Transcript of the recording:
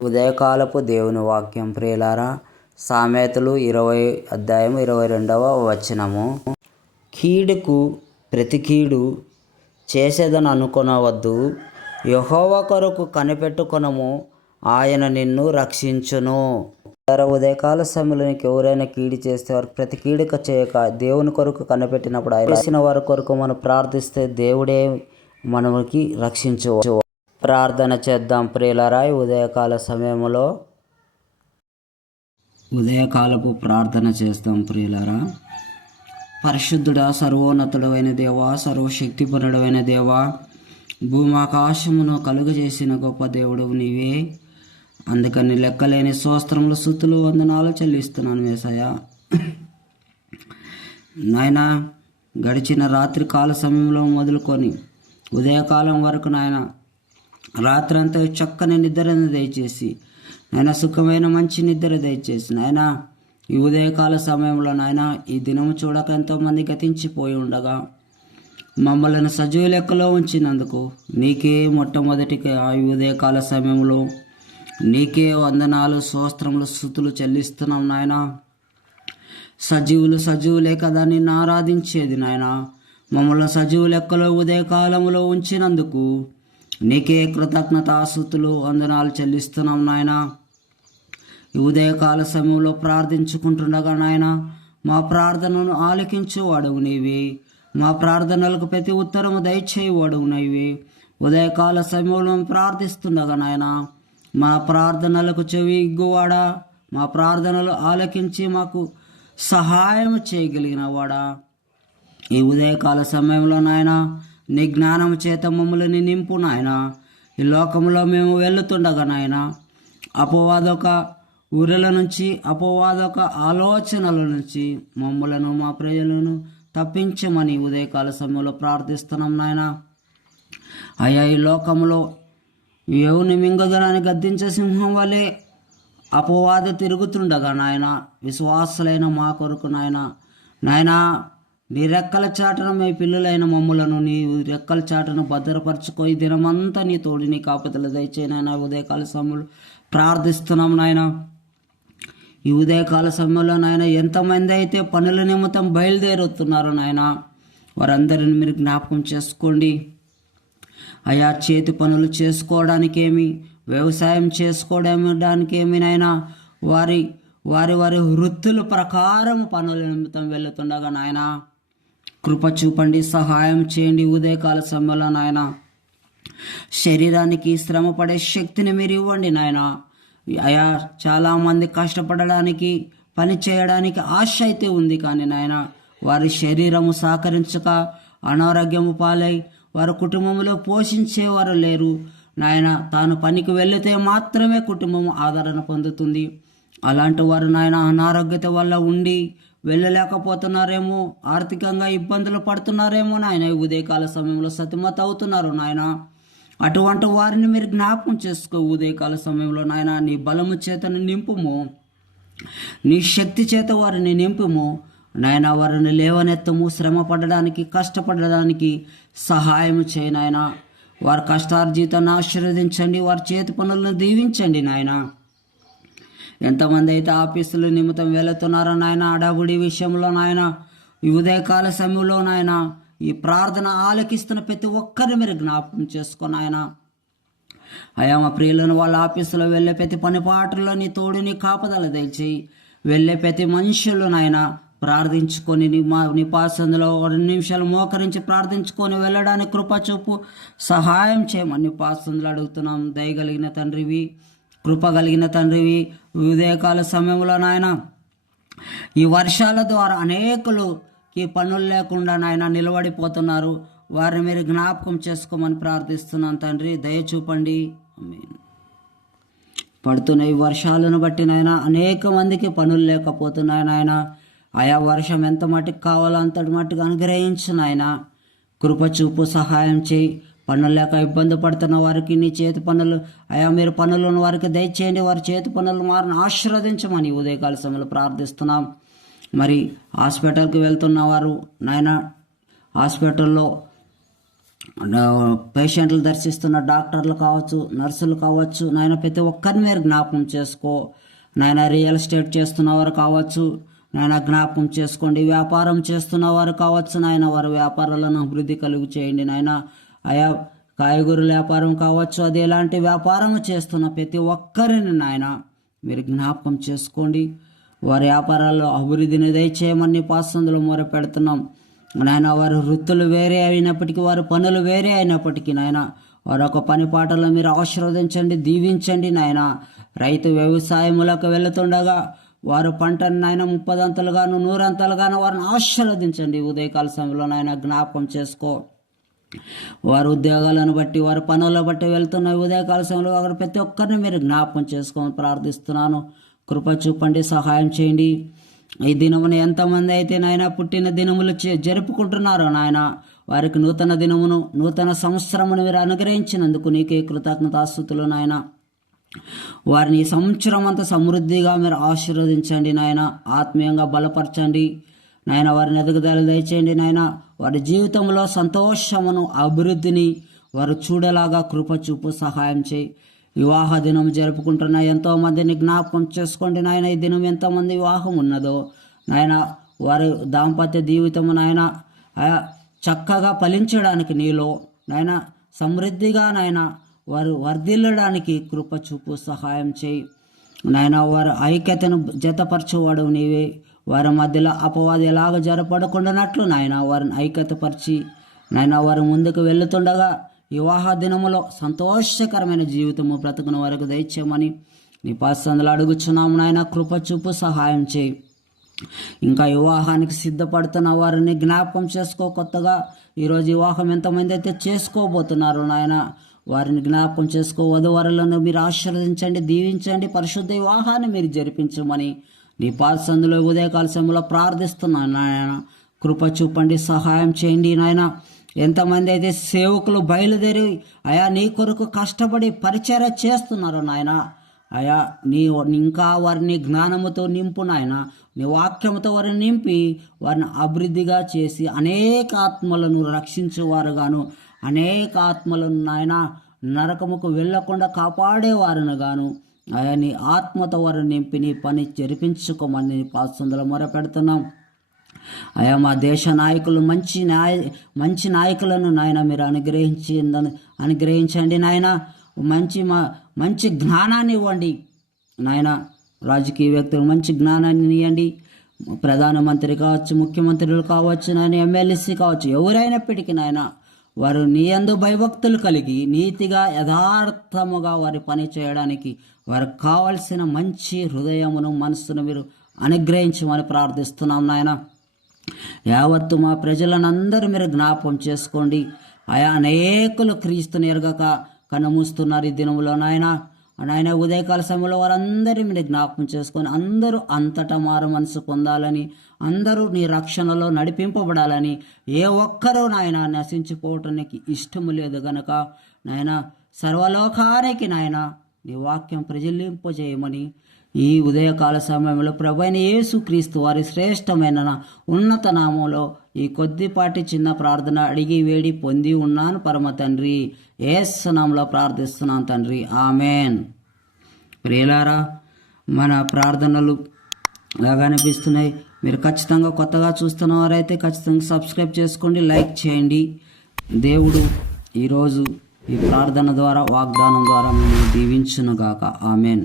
ఉదయకాలపు దేవుని వాక్యం ప్రియులారా, సామెతలు 20 అధ్యాయం 22వ వచనము. కీడుకు ప్రతి కీడు చేసేదని అనుకొనవద్దు, యెహోవా కొరకు కనిపెట్టుకొనుము, ఆయన నిన్ను రక్షించును. ఉదయకాల సమయంలో నీకు ఎవరైనా కీడు చేస్తే వారికి ప్రతి కీడుక చేయక దేవుని కొరకు కనిపెట్టినప్పుడు ఆయన చేసిన వారి కొరకు మనం ప్రార్థిస్తే దేవుడే మనకి రక్షించవచ్చు. ప్రార్థన చేద్దాం ప్రియులారా. ఉదయకాల సమయంలో ఉదయకాలపు ప్రార్థన చేస్తాం ప్రియులారా. పరిశుద్ధుడా, సర్వోన్నతుడైన దేవా, సర్వశక్తిపరుడైన దేవా, భూమాకాశమును కలుగజేసిన గొప్ప దేవుడు నీవే. అందుకని లెక్కలేని స్తోత్రములు, స్తుతులు, వందనాలు చెల్లిస్తున్నాను యేసయ్యా. నాయన, గడిచిన రాత్రి కాల సమయంలో మొదలుకొని ఉదయకాలం వరకు నాయన రాత్రంతా చక్కని నిద్రను దయచేసి నాయన సుఖమైన మంచి నిద్ర దయచేసి నాయన ఈ ఉదయకాల సమయంలో నాయన ఈ దినము చూడక ఎంతోమంది గతించిపోయి ఉండగా మమ్మల్ని సజీవ లెక్కలో ఉంచినందుకు నీకే మొట్టమొదటిగా ఈ ఉదయకాల సమయంలో నీకే వందనాలు, స్తోత్రములు, స్తుతులు చెల్లిస్తున్నాం నాయన. సజీవులే కదా నిన్ను ఆరాధించేది నాయన. మమ్మల్ని సజీవ లెక్కలో ఉదయకాలంలో ఉంచినందుకు నీకే కృతజ్ఞతాస్తుతులు, వందనాలు చెల్లిస్తున్నాం నాయన. ఈ ఉదయకాల సమయంలో ప్రార్థించుకుంటుండగా నాయన మా ప్రార్థనను ఆలకించేవాడవు నీవే. మా ప్రార్థనలకు ప్రతి ఉత్తరము దయచేయవాడవు నీవే. ఉదయకాల సమయంలో ప్రార్థిస్తుండగా నాయన మా ప్రార్థనలకు చెవి ఇగ్గువాడా, మా ప్రార్థనలు ఆలకించి మాకు సహాయం చేయగలిగిన వాడా, ఈ ఉదయకాల సమయంలో నాయన నీ జ్ఞానం చేత మమ్మల్ని నింపు నాయన. ఈ లోకంలో మేము వెళుతుండగా నాయన అపవాదొక ఊరల నుంచి, అపవాదొక ఆలోచనల నుంచి మమ్మలను, మా ప్రజలను తప్పించమని ఉదయకాల సమయంలో ప్రార్థిస్తున్నాం నాయన. అయ్యా, ఈ లోకంలో ఏవుని మింగదనాన్ని గద్దించే సింహం వలె అపవాద తిరుగుతుండగా నాయన విశ్వాసులైన మా కొరకు నాయన నీ రెక్కల చాటున మీ పిల్లలైన మమ్ములను నీ రెక్కల చాటును భద్రపరచుకో. ఈ దినమంతా నీ తోడు, నీ కాపుదలు దయచేయి నాయన. ఉదయకాల సమయంలో ప్రార్థిస్తున్నాం నాయన. ఈ ఉదయకాల సమయంలో నాయన ఎంతమంది అయితే పనుల నిమిత్తం బయలుదేరుతున్నారు నాయన, వారందరిని మీరు జ్ఞాపకం చేసుకోండి అయా. చేతి పనులు చేసుకోవడానికేమి, వ్యవసాయం చేసుకోవడానికేమి నాయన వారి వారి వారి వృత్తుల ప్రకారం పనుల నిమిత్తం వెళుతుండగా నాయన కృప చూపండి, సహాయం చేయండి. ఉదయకాల సమయంలో నాయన శరీరానికి శ్రమ పడే శక్తిని మీరు ఇవ్వండి నాయన. అయా, చాలామంది కష్టపడడానికి, పని చేయడానికి ఆశ అయితే ఉంది, కానీ నాయన వారి శరీరము సహకరించక అనారోగ్యము పాలై వారి కుటుంబంలో పోషించేవారు లేరు నాయన. తాను పనికి వెళితే మాత్రమే కుటుంబం ఆదరణ పొందుతుంది. అలాంటి వారు నాయన అనారోగ్యత వల్ల ఉండి వెళ్ళలేకపోతున్నారేమో, ఆర్థికంగా ఇబ్బందులు పడుతున్నారేమో నాయన. ఉదయకాల సమయంలో సతమత అవుతున్నారు నాయన. అటువంటి వారిని మీరు జ్ఞాపకం చేసుకో. ఉదయకాల సమయంలో నాయన నీ బలము చేతను నింపుము, నీ శక్తి చేత వారిని నింపుము నాయన. వారిని లేవనెత్తము, శ్రమ పడడానికి, కష్టపడడానికి సహాయం చేయి నాయన. వారి కష్టార్జితాన్ని ఆశీర్వదించండి, వారి చేతి పనులను దీవించండి నాయన. ఎంతమంది అయితే ఆఫీసుల నిమిత్తం వెళుతున్నారో నాయన అడవుడి విషయంలో నాయన ఈ ఉదయకాల సమయంలో నాయన ఈ ప్రార్థన ఆలకిస్తున్న ప్రతి ఒక్కరిని మీరు జ్ఞాపకం చేసుకో నాయన. అయా, మా ప్రియులను వాళ్ళ ఆఫీసులో వెళ్ళే ప్రతి పని పాటల్లో నీ తోడు, నీ కాపుదల దయచేయి. వెళ్ళే ప్రతి మనుషులు నాయన ప్రార్థించుకొని నీ పాసందులో 2 నిమిషాలు మోకరించి ప్రార్థించుకొని వెళ్ళడానికి కృప చూపు, సహాయం చేయమని నీ పాసందులు అడుగుతున్నాం. దయగలిగిన తండ్రివి, కృప కలిగిన తండ్రివి, ఉదయకాల సమయంలో నాయన ఈ వర్షాల ద్వారా అనేకులకి పనులు లేకుండా నాయన నిలబడిపోతున్నారు. వారిని మీరు జ్ఞాపకం చేసుకోమని ప్రార్థిస్తున్నాను తండ్రి. దయ చూపండి. పడుతున్న ఈ వర్షాలను బట్టి నాయన అనేక మందికి పనులు లేకపోతున్నాయి నాయన. ఆయా వర్షం ఎంత మట్టుకు కావాలో అంతటి మట్టుకు అనుగ్రహించు నాయన. కృప చూపు, సహాయం చేయి. పనులు లేక ఇబ్బంది పడుతున్న వారికి నీ చేతి పనులు అయా మీరు పనులను వారికి దయచేయండి. వారి చేతి పనులను వారిని ఆశీర్వదించమని ఉదయకాల సమయంలో ప్రార్థిస్తున్నాం. మరి హాస్పిటల్కి వెళ్తున్న వారు నాయన హాస్పిటల్లో పేషెంట్లు దర్శిస్తున్న డాక్టర్లు కావచ్చు, నర్సులు కావచ్చు, నాయన ప్రతి ఒక్కరిని మీరు జ్ఞాపకం చేసుకో. నాయన రియల్ ఎస్టేట్ చేస్తున్నవారు కావచ్చు, నాయన జ్ఞాపకం చేసుకోండి. వ్యాపారం చేస్తున్నవారు కావచ్చు, నాయన వారి వ్యాపారాలను అభివృద్ధి కలుగు చేయండి. నాయన ఆయా కాయగూరల వ్యాపారం కావచ్చు, అది ఎలాంటి వ్యాపారం చేస్తున్న ప్రతి ఒక్కరిని నాయన మీరు జ్ఞాపకం చేసుకోండి. వారి వ్యాపారాల్లో అభివృద్ధిని దయచేయమని పాసందులో మొరపెడుతున్నాం నాయన. వారి వృత్తులు వేరే అయినప్పటికీ, వారి పనులు వేరే అయినప్పటికీ నాయన వారి ఒక పని పాటలో మీరు ఆశీర్వదించండి, దీవించండి నాయన. రైతు వ్యవసాయములకు వెళుతుండగా వారు పంటను నాయన 30 అంతలుగాను 100 అంతలుగాను వారిని ఆశీర్వదించండి. ఉదయకాల సమయంలో నాయన జ్ఞాపకం చేసుకో. వారి ఉద్యోగాలను బట్టి, వారి పనులను బట్టి వెళ్తున్న ఉదయకాల సమయంలో అక్కడ ప్రతి ఒక్కరిని మీరు జ్ఞాపకం చేసుకోమని ప్రార్థిస్తున్నాను. కృప చూపండి, సహాయం చేయండి. ఈ దినమును ఎంతమంది అయితే నాయన పుట్టిన దినములు జరుపుకుంటున్నారో నాయన, వారికి నూతన దినమును, నూతన సంవత్సరమును మీరు అనుగ్రహించినందుకు నీకే కృతజ్ఞతాస్తుతులు నాయన. వారిని ఈ సంవత్సరం అంతా సమృద్ధిగా మీరు ఆశీర్వదించండి నాయన. ఆత్మీయంగా బలపరచండి నాయన. వారిని ఎదుగుదల దయచేయండి నాయన. వారి జీవితంలో సంతోషమును, అభివృద్ధిని వారు చూడేలాగా కృప చూపు, సహాయం చేయి. వివాహ దినం జరుపుకుంటున్న ఎంతోమందిని జ్ఞాపకం చేసుకోండి నాయన. ఈ దినం ఎంతోమంది వివాహం ఉన్నదో నాయన, వారి దాంపత్య జీవితము నాయన చక్కగా ఫలించడానికి నీలో నాయన, సమృద్ధిగా నాయన వారు వర్ధిల్లడానికి కృప చూపు, సహాయం చేయి నాయన. వారి ఐక్యతను జతపరచువాడు నీవే. వారి మధ్యలో అపవాది ఎలాగ జరపడకుండానట్లు నాయన వారిని ఐక్యతపరిచి నాయన వారు ముందుకు వెళుతుండగా వివాహ దినములో సంతోషకరమైన జీవితము బ్రతుకున్న వరకు దయచేయమని నీ పాసందులు అడుగుచున్నాము నాయన. కృప చూపు, సహాయం చేయి. ఇంకా వివాహానికి సిద్ధపడుతున్న వారిని జ్ఞాపకం చేసుకో. కొత్తగా ఈరోజు వివాహం ఎంతమంది అయితే చేసుకోబోతున్నారు నాయన, వారిని జ్ఞాపకం చేసుకో. వధువరులను మీరు ఆశీర్వదించండి, దీవించండి. పరిశుద్ధ వివాహాన్ని మీరు జరిపించమని నీ పాదసందులో ఉదయకాల సమయంలో ప్రార్థిస్తున్నాను నాయన. కృప చూపండి, సహాయం చేయండి నాయన. ఎంతమంది అయితే సేవకులు బయలుదేరి అయా నీ కొరకు కష్టపడి పరిచర్య చేస్తున్నారు నాయన, అయా నీ ఇంకా వారిని జ్ఞానముతో నింపు నాయన. నీ వాక్యముతో వారిని నింపి వారిని అభివృద్ధిగా చేసి అనేక ఆత్మలను రక్షించేవారుగాను, అనేక ఆత్మలను నాయన నరకముకు వెళ్లకుండా కాపాడేవారును గాను అయా నీ ఆత్మతో వారిని నింపి నీ పని జరిపించుకోమని పాసందులో మొరపెడుతున్నాం. అయా మా దేశ నాయకులు మంచి నాయకులను నాయన మీరు అనుగ్రహించండి నాయన. మంచి జ్ఞానాన్ని ఇవ్వండి నాయన. రాజకీయ వ్యక్తులు మంచి జ్ఞానాన్ని ఇవ్వండి. ప్రధానమంత్రి కావచ్చు, ముఖ్యమంత్రులు కావచ్చు, నాయన ఎమ్మెల్యేసీ కావచ్చు, ఎవరైనప్పటికీ నాయన వారు నీ యందు భయభక్తులు కలిగి నీతిగా యథార్థముగా వారి పని చేయడానికి వారికి కావలసిన మంచి హృదయమును, మనస్సును మీరు అనుగ్రహించమని ప్రార్థిస్తున్నాం నాయన. యావత్తు మా ప్రజలను అందరూ మీరు జ్ఞాపకం చేసుకోండి. ఆయా అనేకులు క్రీస్తుని ఎరగక కనుమూస్తున్నారు ఈ దినంలో నాయన. ఉదయకాల సమయంలో వారందరూ మీరు జ్ఞాపకం చేసుకొని అందరూ అంతటా మారు మనసు పొందాలని, అందరూ నీ రక్షణలో నడిపింపబడాలని, ఏ ఒక్కరూ నాయన నశించిపోవటానికి ఇష్టము లేదు గనక నాయన సర్వలోకానికి నాయన నీ వాక్యం ప్రజలింపజేయమని ఈ ఉదయకాల సమయంలో ప్రభువైన యేసుక్రీస్తు వారి శ్రేష్టమైన ఉన్నత నామంలో ఈ కొద్దిపాటి చిన్న ప్రార్థన అడిగి వేడి పొంది ఉన్నాను పరమ తండ్రి. యేసు నామములో ప్రార్థిస్తున్నాను తండ్రి, ఆమెన్. ప్రియులారా, మన ప్రార్థనలు లాగా అనిపిస్తున్నాయి. మీరు ఖచ్చితంగా కొత్తగా చూస్తున్న వారైతే ఖచ్చితంగా సబ్స్క్రైబ్ చేసుకోండి, లైక్ చేయండి. దేవుడు ఈరోజు ఈ ప్రార్థన ద్వారా, వాగ్దానం ద్వారా మిమ్మల్ని దీవించునుగాక. ఆమెన్.